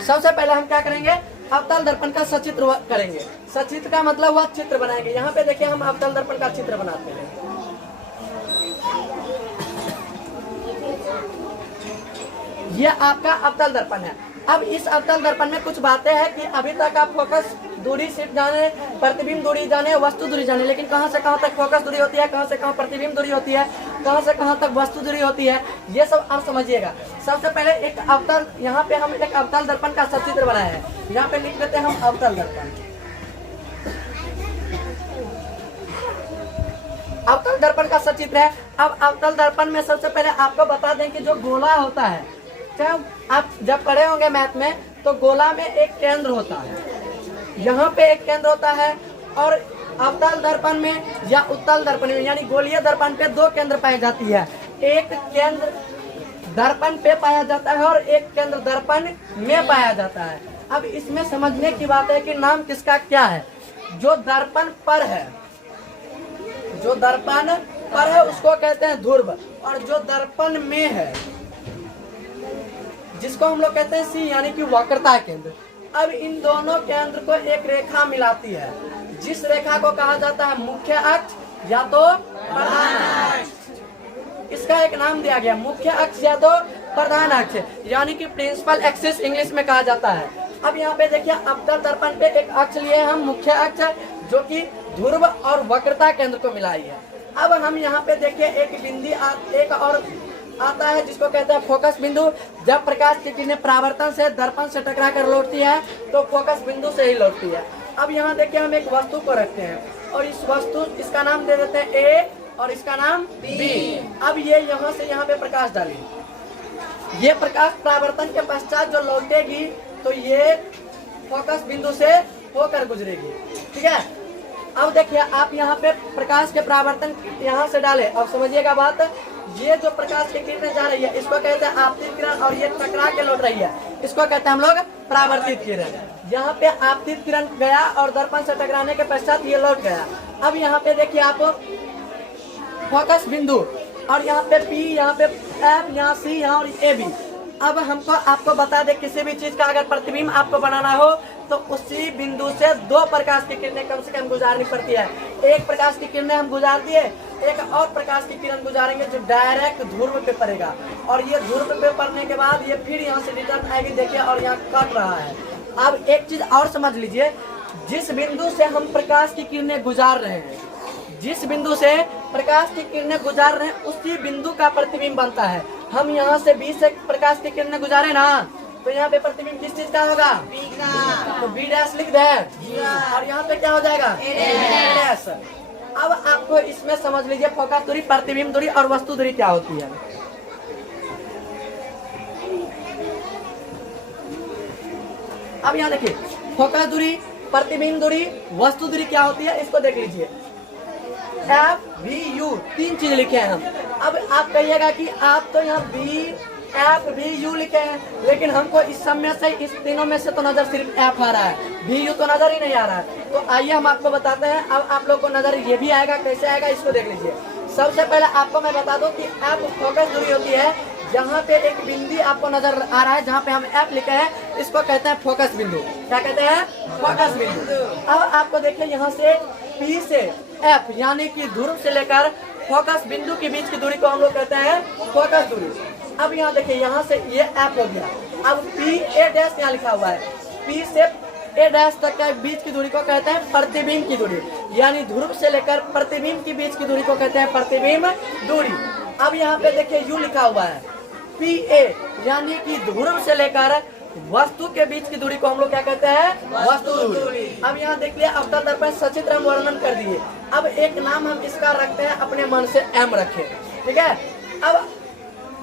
सबसे पहले हम क्या करेंगे, अवतल दर्पण का सचित्र करेंगे। सचित्र का मतलब हुआ चित्र बनाएंगे। यहाँ पे देखिए हम अवतल दर्पण का चित्र बनाते हैं। ये आपका अवतल दर्पण है। अब इस अवतल दर्पण में कुछ बातें हैं कि अभी तक आप फोकस दूरी सिर्फ जाने, प्रतिबिंब दूरी जाने, वस्तु दूरी जाने, लेकिन कहां से कहां तक फोकस दूरी होती है, कहां से कहां प्रतिबिंब दूरी होती है, कहां से कहां तक वस्तु दूरी होती है, ये सब आप समझिएगा। सबसे पहले एक अवतल, यहाँ पे हम एक अवतल दर्पण का सचित्र बनाया है। यहाँ पे लिख देते हैं हम अवतल दर्पण। अवतल दर्पण का सचित्र है। अब अवतल दर्पण में सबसे पहले आपको बता दें कि जो गोला होता है, आप जब पढ़े होंगे मैथ में, तो गोला में एक केंद्र होता है, यहाँ पे एक केंद्र होता है, और अवतल दर्पण में या उत्तल दर्पण में यानी गोलीय दर्पण पे दो केंद्र पाई जाती है। एक केंद्र दर्पण पे पाया जाता है और एक केंद्र दर्पण में पाया जाता है। अब इसमें समझने की बात है कि नाम किसका क्या है। जो दर्पण पर है, जो दर्पण पर है उसको कहते हैं ध्रुव, और जो दर्पण में है जिसको हम लोग कहते हैं सी यानी कि वक्रता केंद्र। अब इन दोनों केंद्र को एक रेखा मिलाती है, जिस रेखा को कहा जाता है मुख्य अक्ष या तो प्रधान अक्ष। इसका एक नाम दिया गया, मुख्य अक्ष या तो प्रधान अक्ष, यानी कि प्रिंसिपल एक्सिस इंग्लिश में कहा जाता है। अब यहाँ पे देखिए अवतल दर्पण पे एक अक्ष लिए हम, मुख्य अक्ष, जो कि ध्रुव और वक्रता केंद्र को मिलाई है। अब हम यहाँ पे देखिए एक बिंदी एक और आता है जिसको कहते हैं फोकस बिंदु। जब प्रकाश की किरणें परावर्तन से दर्पण से टकरा कर लौटती है तो फोकस बिंदु से ही लौटती है। अब यहाँ देखिए हम एक वस्तु को रखते हैं और इस वस्तु, इसका नाम दे देते हैं ए और इसका नाम बी। अब ये यहाँ से यहाँ पे प्रकाश डालेगी, ये प्रकाश परावर्तन के पश्चात जो लौटेगी तो ये फोकस बिंदु से होकर गुजरेगी, ठीक है। अब देखिए आप यहाँ पे प्रकाश के परावर्तन यहाँ से डाले, अब समझिएगा बात। ये जो प्रकाश की किरणें जा रही है इसको कहते हैं आपतित किरण, और ये टकरा के लौट रही है इसको कहते हैं हम लोग परावर्तित किरण। यहाँ पे आपतित किरण गया और दर्पण से टकराने के पश्चात ये लौट गया। अब यहाँ पे देखिए आप फोकस बिंदु, और यहाँ पे पी, यहाँ पे एफ, यहाँ सी, यहाँ और ए बी। अब हमको आपको बता दे, किसी भी चीज का अगर प्रतिबिंब आपको बनाना हो तो उसी बिंदु से दो प्रकाश की किरणें कम से कम गुजारनी पड़ती है। एक प्रकाश की किरणें हम गुजार दिए, एक और प्रकाश की किरण गुजारेंगे जो डायरेक्ट ध्रुव पे पड़ेगा, और ये ध्रुव पे पड़ने के बाद ये फिर यहाँ से रिटर्न आएगी, देखिए, और यहाँ कट रहा है। अब एक चीज और समझ लीजिए, जिस बिंदु से हम प्रकाश की किरणें गुजार रहे हैं, जिस बिंदु से प्रकाश की किरणें गुजार रहे हैं उसी बिंदु का प्रतिबिंब बनता है। हम यहाँ से बी से प्रकाश की किरणें गुजारे ना, तो यहाँ पे प्रतिबिंब किस चीज का होगा, बी का, तो बी डैश लिख दे, और यहाँ पे क्या हो जाएगा, ए डैश। अब आपको इसमें समझ लीजिए फोकस दूरी, प्रतिबिंब दूरी और वस्तु दूरी क्या होती है। अब यहाँ देखिए फोकस दूरी, प्रतिबिंब दूरी, वस्तु दूरी क्या होती है, इसको देख लीजिए। एफ वी यू तीन चीज लिखे हैं हम। अब आप कहिएगा कि आप तो यहाँ बी एफ वी यू लिखे हैं, लेकिन हमको इस सब में से, इस तीनों में से तो नजर सिर्फ एफ आ रहा है, वी यू तो नजर ही नहीं आ रहा है। तो आइए हम आपको बताते हैं। अब आप लोग को नजर ये भी आएगा, कैसे आएगा इसको देख लीजिए। सबसे पहले आपको मैं बता दूं कि एफ फोकस दूरी होती है, जहाँ पे एक बिंदु आपको नजर आ रहा है, जहाँ पे हम एफ लिखे हैं, इसको कहते हैं फोकस बिंदु। क्या कहते हैं, फोकस बिंदु। अब आपको देखिए यहाँ से पी से एफ यानी कि ध्रुव से लेकर फोकस बिंदु के बीच की दूरी को हम लोग कहते हैं फोकस दूरी। अब यहाँ देखिए यहाँ से ये एफ हो गया। अब पी ए डैश यहाँ लिखा हुआ है, पी से ए डैश तक के बीच की दूरी को कहते हैं प्रतिबिंब की दूरी, यानी ध्रुव से लेकर प्रतिबिंब के बीच की दूरी को कहते हैं प्रतिबिंब दूरी। अब यहाँ पे देखिए यू लिखा हुआ है, पी ए यानी कि ध्रुव से लेकर वस्तु के बीच की दूरी को हम लोग क्या कहते हैं, वस्तु दूरी। अब यहाँ देखिए अवतल दर्पण सचित्र हम वर्णन कर दिए। अब एक नाम हम इसका रखते हैं, अपने मन से एम रखे, ठीक है। अब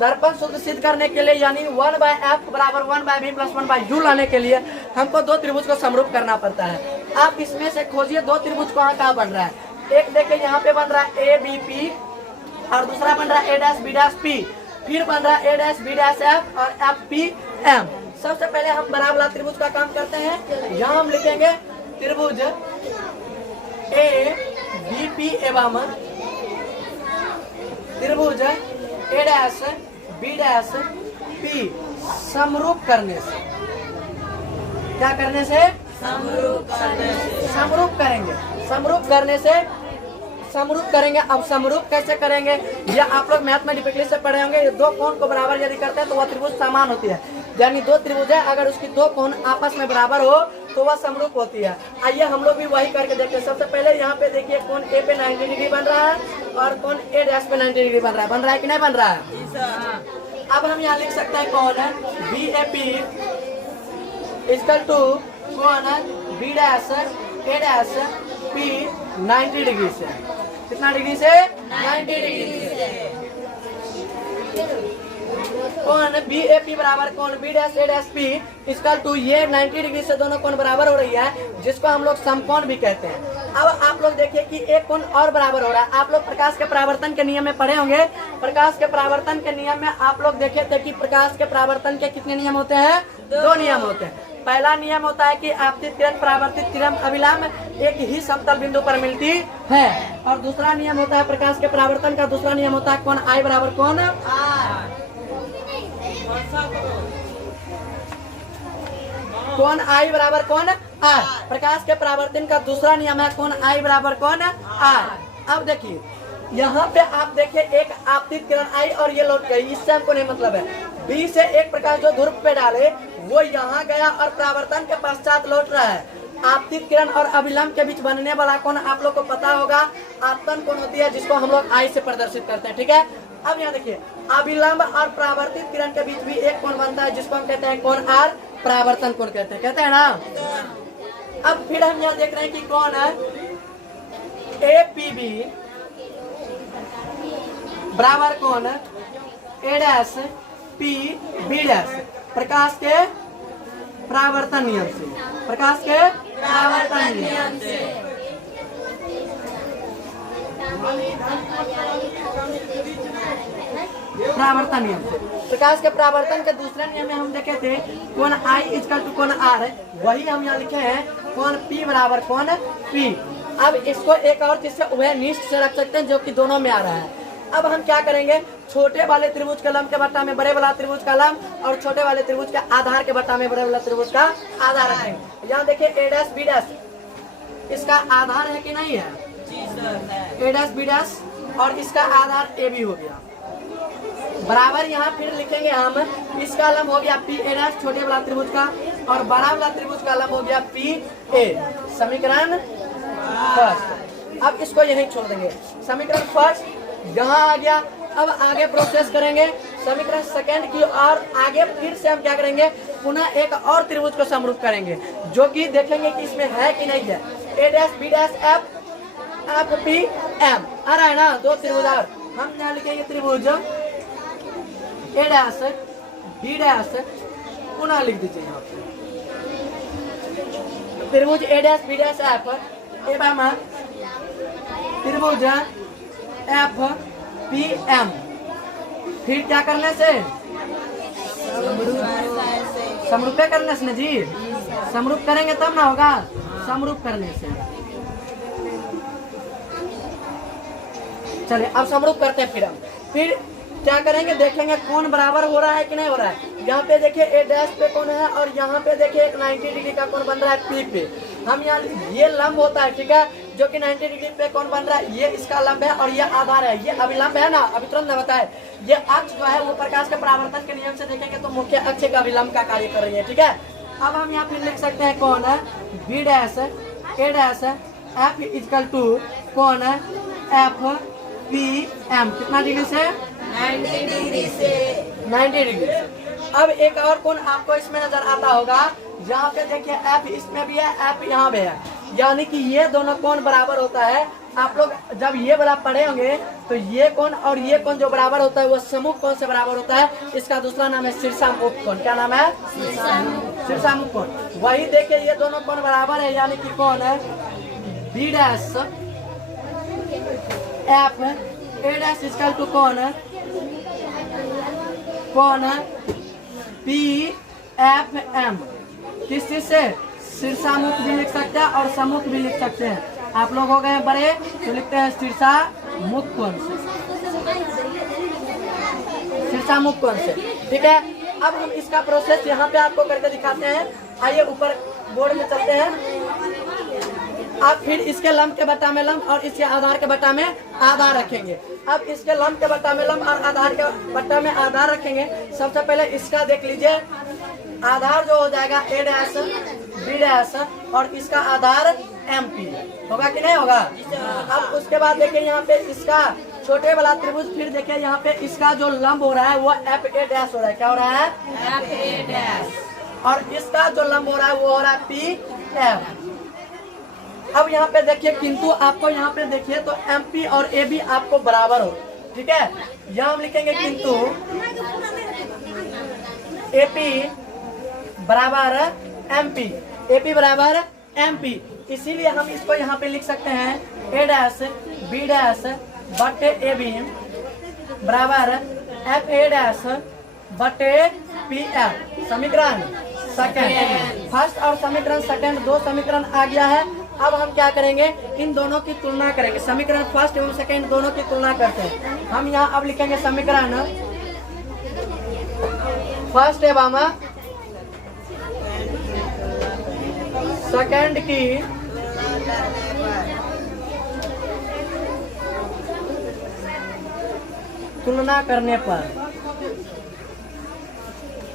दर्पण सूत्र सिद्ध करने के लिए यानी 1/f बराबर 1/v + 1/u लाने के लिए हमको दो त्रिभुज को समरूप करना पड़ता है। आप इसमें से खोजिए दो त्रिभुज कहाँ बन रहा है। एक देखिए यहाँ पे बन रहा है ए बी पी, और दूसरा बन रहा है A dash B dash P, फिर बन रहा है A dash B dash F और एफ पी एम। सबसे पहले हम बराबर त्रिभुज का काम करते हैं। यहाँ हम लिखेंगे त्रिभुज ए बी पी एवं त्रिभुज ए डैश बी डैश पी समरूप करने से क्या करने से? समरूप करेंगे। समरूप करेंगे। अब समरूप कैसे करेंगे? ये आप लोग मैथमेटिकली से पढ़े होंगे। ये दो कोण को बराबर यदि करते हैं तो वह त्रिभुज समान होती है। यानी दो त्रिभुज है, अगर उसकी दो कोण आपस में बराबर हो तो वह समरूप होती है। आइए हम लोग भी वही करके देखते हैं। सबसे पहले यहाँ पे देखिए कोण ए पे 90 डिग्री बन रहा है और कोण ए डैश पे 90 डिग्री बन रहा है। कि नहीं बन रहा है? अब हम यहाँ लिख सकते हैं कोण B A P equal to कोण B dash A dash P 90 degree से। कितना डिग्री से? 90 डिग्री से। कोण बी ए पी बराबर कोण B dash A dash P equal to ये 90 डिग्री से दोनों कोण बराबर हो रही है, जिसको हम लोग समकोण भी कहते हैं। अब आप लोग देखिए कि एक कोण और बराबर हो रहा है। आप लोग प्रकाश के परावर्तन के नियम में पढ़े होंगे। प्रकाश के परावर्तन के नियम में आप लोग देखे थे कि प्रकाश के परावर्तन के कितने नियम होते हैं? दो नियम होते हैं। पहला नियम होता है कि आपतित किरण परावर्तित किरण अभिलंब एक ही समतल बिंदु पर मिलती है, और दूसरा नियम होता है प्रकाश के परावर्तन का दूसरा नियम होता है कोण आई बराबर कोण कोण आई बराबर कोण आर। प्रकाश के परावर्तन का दूसरा नियम है कोण आई बराबर कोण आर। अब देखिए यहाँ पे आप देखिए एक आपतित किरण आई और ये लौट गई, इससे हमको नहीं मतलब है। बी से एक प्रकाश जो ध्रुव पे डाले वो यहाँ गया और परावर्तन के पश्चात लौट रहा है। आपतित किरण और अभिलंब के बीच बनने वाला कोण आप लोग को पता होगा आपतन कोण होती है, जिसको हम लोग आई से प्रदर्शित करते हैं। ठीक है, अब यहाँ देखिए अभिलंब और परावर्तित किरण के बीच भी एक कोण बनता है, जिसको हम कहते हैं कोण आर, परावर्तन कोण कहते हैं ना। अब फिर हम यहाँ देख रहे हैं कि कोण ए पी बी बराबर कोण ए डैश पी बी डैश प्रकाश के परावर्तन नियम से। प्रकाश के परावर्तन नियम से परावर्तन नियम से प्रकाश के परावर्तन के दूसरे नियम में हम देखे थे कोण आई इक्वल टू कोण आर है, वही हम यहाँ लिखे हैं कोण पी बराबर कोण पी। अब इसको एक और चीज से उभयनिष्ठ से रख सकते हैं, जो कि दोनों में आ रहा है। अब हम क्या करेंगे, छोटे वाले त्रिभुज के लंब के बट्टा में बड़े वाला त्रिभुज का लंब और छोटे वाले त्रिभुज के आधार के बट्टा में बड़े वाला त्रिभुज का आधार रखेंगे। यहाँ देखिए ए डैश बी डैश इसका आधार है कि नहीं है? ए डैश बी डैश और इसका आधार ए बी हो गया बराबर। यहाँ फिर लिखेंगे हम इसका लंब हो गया पी ए डैश छोटे वाला त्रिभुज का और बड़ा वाला त्रिभुज का लंब हो गया पी ए। समीकरण फर्स्ट। अब इसको यहीं छोड़ देंगे। समीकरण फर्स्ट यहाँ आ गया। अब आगे प्रोसेस करेंगे समीकरण सेकंड की और आगे फिर से हम क्या करेंगे, पुनः एक और त्रिभुज को समरूप करेंगे, जो कि देखेंगे कि इसमें है कि नहीं है। A dash B dash F F P M आ रहा है ना, दो त्रिभुज। और हम यहाँ लिखेंगे त्रिभुज ए डैश बी डैश, पुनः लिख दीजिए यहाँ त्रिभुज ए डैश बी डैश एफ एवं त्रिभुज एफ पी एम। फिर क्या करने से? समरूप करने से जी। समरूप करेंगे तब ना होगा, समरूप करने से। चलिए अब समरूप करते हैं। फिर क्या करेंगे, देखेंगे कौन बराबर हो रहा है कि नहीं हो रहा है। यहाँ पे देखिए ए डैश पे कौन है और यहाँ पे देखिए एक 90 डिग्री का कौन बन रहा है पी पे। हम यहाँ ये लंब होता है, ठीक है, जो कि 90 डिग्री पे कौन बन रहा है, ये इसका लंब है और ये आधार है। ये अभिलंब है ना, अभी तुरंत बताए। ये अक्ष जो है वो प्रकाश के परावर्तन के नियम से देखेंगे तो मुख्य अक्ष का अभिलंब का कार्य कर रही है। ठीक है, अब हम यहाँ फिर लिख सकते हैं कौन है B dash A dash F equal to कौन है एफ पी एम। कितना डिग्री से? 90 डिग्री से। 90 डिग्री। अब एक और कोण आपको इसमें नजर आता होगा, यहाँ पे देखिए एफ इसमें भी है, एफ यहाँ पे है, यानी कि ये दोनों कोण बराबर होता है। आप लोग जब ये वाला पढ़े होंगे तो ये कोण और ये कोण जो बराबर होता है वो सम्मुख कोण से बराबर होता है। इसका दूसरा नाम है शीर्षामुख कोण। क्या नाम है? शीर्षामुख कोण। वही देखिए ये दोनों कोण बराबर है, यानी कि कौन है B dash F A dash equal to कौन है पी एफ एम। किस चीज से? शीर्षामुख भी लिख सकते हैं और सम्मुख भी लिख सकते हैं। आप लोग हो गए बड़े तो लिखते हैं शीर्षामुख कोण से, शीर्षामुख कोण से। ठीक है, अब हम इसका प्रोसेस यहाँ पे आपको करके दिखाते हैं। आइए ऊपर बोर्ड में चलते हैं। अब फिर इसके लंब के बट्टा में लंब और इसके आधार के बट्टा में आधार रखेंगे। अब इसके लंब के बट्टा में लंब और आधार के बट्टा में आधार रखेंगे। सबसे पहले इसका देख लीजिए, आधार जो हो जाएगा ए डैश बी डैश और इसका आधार MP होगा कि नहीं होगा। अब उसके बाद देखिए यहाँ पे इसका छोटे वाला त्रिभुज, फिर देखिए यहाँ पे इसका जो लंब हो रहा है वो FA डैश हो रहा है। क्या हो रहा है? FA dash. और इसका जो लंब हो रहा है वो हो रहा है PF। अब यहाँ पे देखिए, किंतु आपको यहाँ पे देखिए तो MP और AB आपको बराबर हो, ठीक है। यहाँ हम लिखेंगे किंतु AP बराबर MP, AP बराबर MP। इसीलिए हम इसको यहाँ पे लिख सकते हैं A डैश B डैश बटे AB बराबर FA डैश बटे PF। समीकरण सेकंड, फर्स्ट और समीकरण सेकंड, दो समीकरण आ गया है। अब हम क्या करेंगे, इन दोनों की तुलना करेंगे। समीकरण फर्स्ट एवं सेकंड दोनों की तुलना करते हैं। हम यहाँ अब लिखेंगे समीकरण फर्स्ट एवं सेकंड की तुलना करने पर,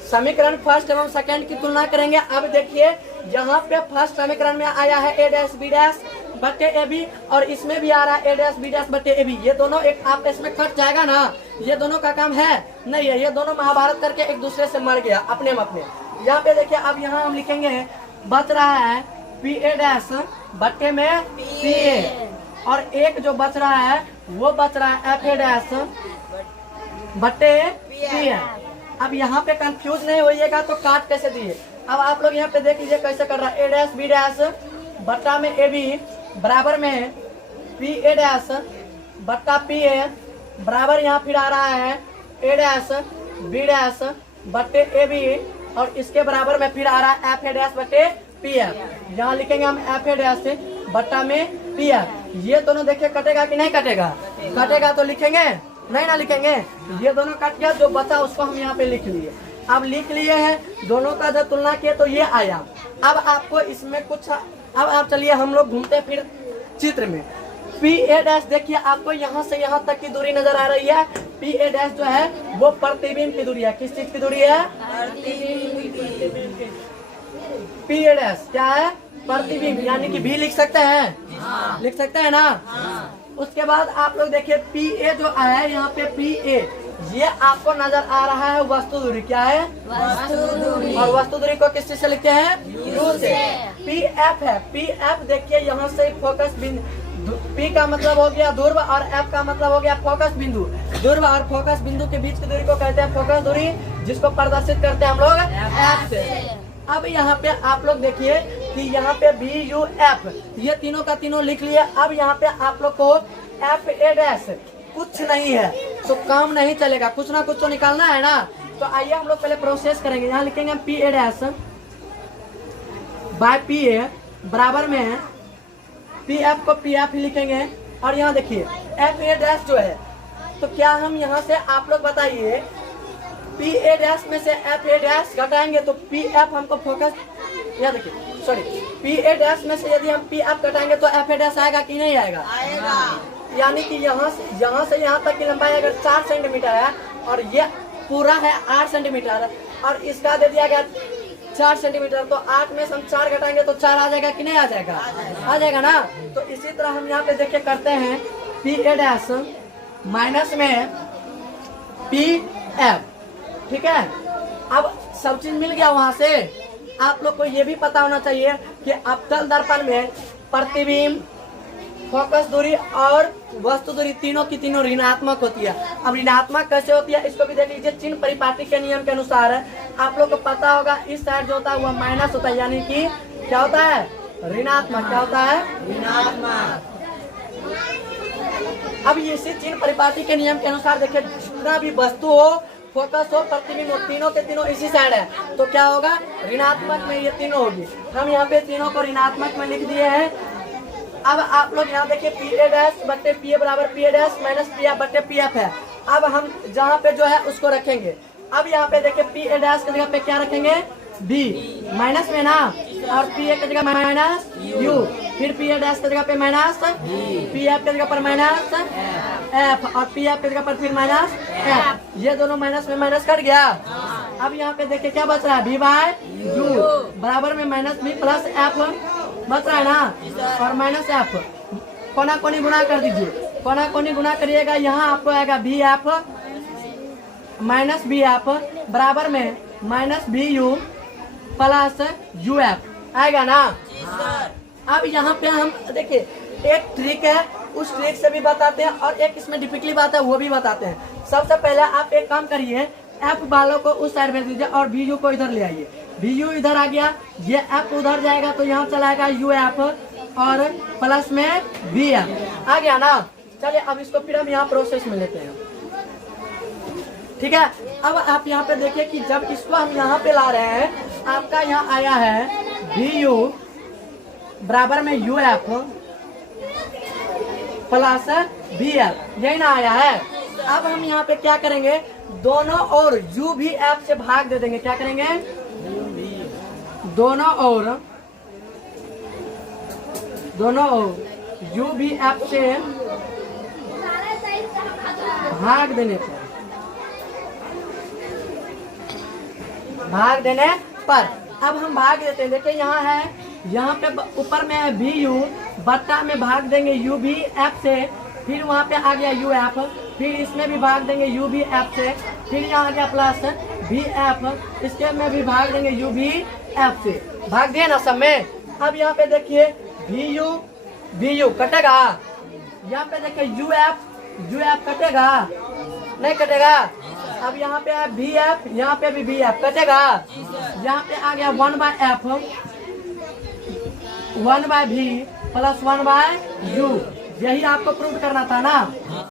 समीकरण फर्स्ट एवं सेकंड की तुलना करेंगे। अब देखिए यहाँ पे फर्स्ट समीकरण में आया है A डैश B डैश बटे AB और इसमें भी आ रहा है A डैश B डैश बटे AB। ये दोनों एक आपस में कट जाएगा ना, ये दोनों का काम है नहीं है, ये दोनों महाभारत करके एक दूसरे से मर गया अपने में अपने। यहाँ पे देखिए, अब यहाँ हम लिखेंगे बच रहा है PA डैश बटे में PA और एक जो बच रहा है वो बच रहा है FA डैश बटे PF। अब यहाँ पे कंफ्यूज नहीं होइएगा तो काट कैसे दिए। अब आप लोग यहाँ पे देख लीजिए कैसे कर रहा है। A डैश B डैश बट्टा में AB बराबर में PA डैश बट्टा PA बराबर यहाँ फिर आ रहा है A डैश B डैश बट्टे AB और इसके बराबर में फिर आ रहा है FA डैश बट्टे PF। यहाँ लिखेंगे हम FA डैश बट्टा में PF। ये दोनों देखिए कटेगा कि नहीं कटेगा, कटेगा तो लिखेंगे नहीं ना लिखेंगे। ये दोनों कट गया, जो बचा उसको हम यहाँ पे लिख लिए। अब लिख लिए हैं, दोनों का जब तुलना किए तो ये आया। अब आपको इसमें कुछ, अब आप चलिए हम लोग घूमते फिर चित्र में। PA डैश देखिए, आपको यहाँ से यहाँ तक की दूरी नजर आ रही है। PA डैश जो है वो प्रतिबिंब की दूरी है। किस चीज की दूरी है? PA डैश क्या है? प्रतिबिंब, यानी कि भी लिख सकते हैं, लिख सकते हैं ना। उसके बाद आप लोग देखिए PA जो आया है यहाँ पे PA, ये आपको नजर आ रहा है वस्तु दूरी। क्या है? वस्तु दूरी। और वस्तु दूरी को किस चीज से लिखते हैं? U से। PF है, PF देखिए यहाँ से फोकस बिंदु, P का मतलब हो गया ध्रुव और F का मतलब हो गया फोकस बिंदु। ध्रुव और फोकस बिंदु के बीच की दूरी को कहते हैं फोकस दूरी, जिसको प्रदर्शित करते हैं हम लोग F से। अब यहाँ पे आप लोग देखिए कि यहाँ पे BUF, ये तीनों का तीनों लिख लिए। अब यहाँ पे आप लोग को FA डैश कुछ नहीं है तो काम नहीं चलेगा, कुछ ना कुछ तो निकालना है ना। तो आइए हम लोग पहले प्रोसेस करेंगे। यहाँ लिखेंगे हम PA डैश बाय PA बराबर में PF को PF ही लिखेंगे। और यहाँ देखिए FA डैश जो है, तो क्या हम यहाँ से आप लोग बताइए PA डैश में से FA डैश घटाएंगे तो PF हमको फोकस, यहाँ देखिए सॉरी, PA डैश में से यदि हम PF घटाएंगे तो FA डैश आएगा कि नहीं आएगा? आएगा। यानी कि यहाँ से यहाँ तक की लंबाई अगर 4 सेंटीमीटर है और ये पूरा है 8 सेंटीमीटर और इसका दे दिया गया 4 सेंटीमीटर, तो 8 में से हम 4 घटाएंगे तो 4 आ जाएगा कि नहीं आ जाएगा? आ जाएगा ना। तो इसी तरह हम यहाँ पे देखिए करते हैं PA डैश माइनस में PF, ठीक है। अब सब चीज मिल गया वहां से। आप लोग को ये भी पता होना चाहिए कि अवतल दर्पण में प्रतिबिंब, फोकस दूरी और वस्तु दूरी तीनों की तीनों ऋणात्मक होती है। अब ऋणात्मक कैसे होती है इसको भी देख लीजिए। चिन्ह परिपाटी के नियम के अनुसार आप लोग को पता होगा, इस साइड जो होता है वह माइनस होता है, यानी कि क्या होता है? ऋणात्मक। क्या होता है? ऋणात्मक। अब इसी चिन्ह परिपाटी के नियम के अनुसार देखिए, जितना भी वस्तु हो, फोकस हो, प्रतिबिंब हो, तीनों के तीनों इसी साइड है, तो क्या होगा? ऋणात्मक में ये तीनों होगी। हम यहाँ पे तीनों को ऋणात्मक में लिख दिए हैं। अब आप लोग यहाँ देखिए PA डैश बट्टे PA बराबर PA डैश माइनस PF बट्टे PF है। अब हम जहाँ पे जो है उसको रखेंगे। अब यहाँ पे देखिए पी ए डैश की जगह पे क्या रखेंगे, बी माइनस में ना, और पी ए की जगह माइनस यू, फिर पी ए डैश की जगह पे माइनस पी एफ की जगह पर माइनस एफ, और पी एफ की जगह पर फिर माइनस एफ। ये दोनों माइनस में माइनस कट गया। अब यहाँ पे देखिए क्या बच रहा है, बी बाय यू बराबर में माइनस बी प्लस एफ बच रहा है ना, और माइनस एफ कोना कोनी गुना कर दीजिए, कोना कोनी गुना करिएगा, यहाँ आपको आएगा B F minus B F बराबर में minus B U plus U F आएगा ना। अब यहाँ पे हम देखिए एक ट्रिक है, उस ट्रिक से भी बताते हैं, और एक इसमें डिफिकल्टी बात है वो भी बताते हैं। सबसे पहले आप एक काम करिए, एफ वालों को उस साइड भेज दीजिए और बी यू को इधर ले आइए। बी यू इधर आ गया, ये एफ उधर जाएगा तो यहाँ चलाएगा यू एफ और प्लस में बी एफ आ गया ना। चलिए अब इसको फिर हम यहाँ प्रोसेस में लेते हैं, ठीक है। अब आप यहाँ पे देखिए कि जब इसको हम यहाँ पे ला रहे हैं, आपका यहाँ आया है बी यू बराबर में U F plus B F, यही ना आया है। अब हम यहाँ पे क्या करेंगे, दोनों और यू भी एफ से भाग दे देंगे। क्या करेंगे, दोनों और यू भी एफ से भाग देने पर अब हम भाग देते हैं। देखिए यहाँ है, यहाँ पे ऊपर में है बी यू, बट्टा में भाग देंगे यू भी एफ से, फिर वहाँ पे आ गया यू एफ, फिर इसमें भी भाग देंगे यू भी एफ से, फिर यहाँ आ गया प्लस बी एफ, इसके में भी भाग देंगे यू भी एफ से, भाग दिए ना सब में। अब यहाँ पे देखिए बी यू कटेगा, यहाँ पे देखिए यू एफ कटेगा, नहीं कटेगा। अब यहाँ पे है बी एफ, यहाँ पे भी बी एफ कटेगा, यहाँ पे आ गया 1/f 1/v प्लस 1/u, यही आपको प्रूव करना था ना।